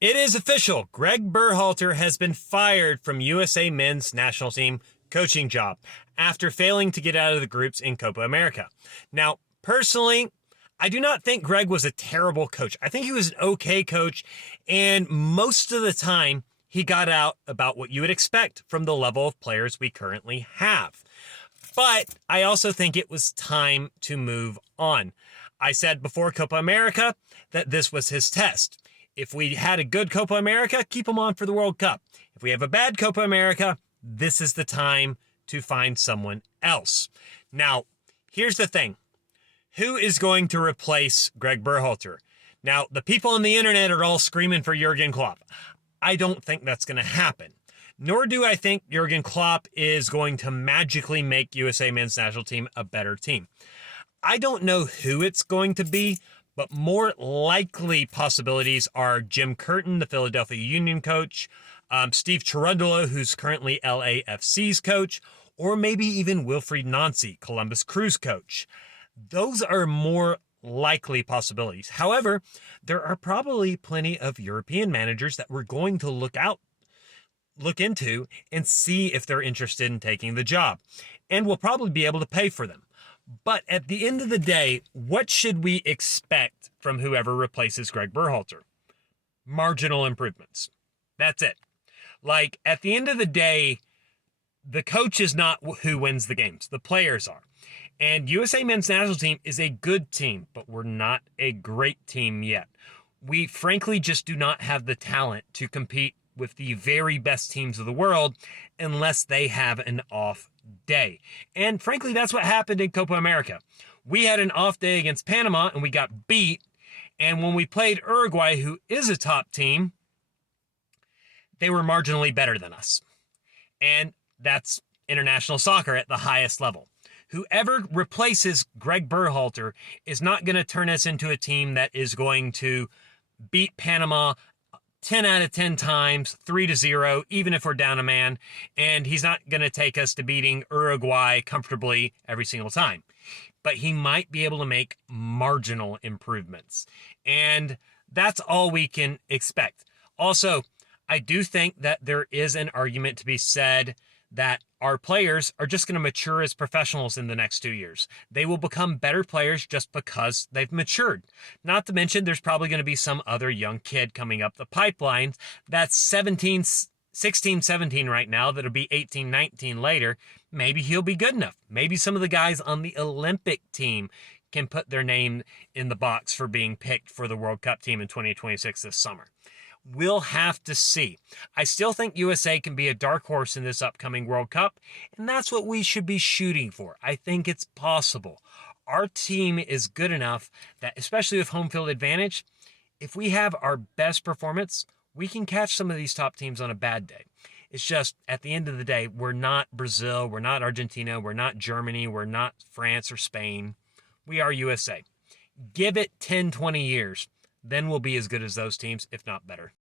It is official. Gregg Berhalter has been fired from USA men's national team coaching job after failing to get out of the groups in Copa America. Now, personally, I do not think Gregg was a terrible coach. I think he was an okay coach, and most of the time, he got out about what you would expect from the level of players we currently have. But I also think it was time to move on. I said before Copa America that this was his test. If we had a good Copa America, keep him on for the World Cup. If we have a bad Copa America, this is the time to find someone else. Now, here's the thing. Who is going to replace Gregg Berhalter? Now, the people on the internet are all screaming for Jurgen Klopp. I don't think that's going to happen. Nor do I think Jurgen Klopp is going to magically make USA men's national team a better team. I don't know who it's going to be, but more likely possibilities are Jim Curtin, the Philadelphia Union coach, Steve Cherundolo, who's currently LAFC's coach, or maybe even Wilfried Nancy, Columbus Crew's coach. Those are more likely possibilities. However, there are probably plenty of European managers that we're going to look into and see if they're interested in taking the job. And we'll probably be able to pay for them. But at the end of the day, what should we expect from whoever replaces Gregg Berhalter? Marginal improvements. That's it. Like, at the end of the day, the coach is not who wins the games. The players are. And USA men's national team is a good team, but we're not a great team yet. We frankly just do not have the talent to compete with the very best teams of the world unless they have an off day. And frankly, that's what happened in Copa America. We had an off day against Panama and we got beat. And when we played Uruguay, who is a top team, they were marginally better than us. And that's international soccer at the highest level. Whoever replaces Gregg Berhalter is not going to turn us into a team that is going to beat Panama 10 out of 10 times, 3-0, even if we're down a man. And he's not going to take us to beating Uruguay comfortably every single time. But he might be able to make marginal improvements. And that's all we can expect. Also, I do think that there is an argument to be said that our players are just going to mature as professionals in the next 2 years. They will become better players just because they've matured. Not to mention, there's probably going to be some other young kid coming up the pipeline that's 16, 17 right now that'll be 18, 19 later. Maybe he'll be good enough. Maybe some of the guys on the Olympic team can put their name in the box for being picked for the World Cup team in 2026 this summer. We'll have to see. I still think USA can be a dark horse in this upcoming World Cup, and that's what we should be shooting for. I think it's possible. Our team is good enough that, especially with home field advantage, if we have our best performance, we can catch some of these top teams on a bad day. It's just, at the end of the day, we're not Brazil, we're not Argentina, we're not Germany, we're not France or Spain. We are USA. Give it 10, 20 years. Then we'll be as good as those teams, if not better.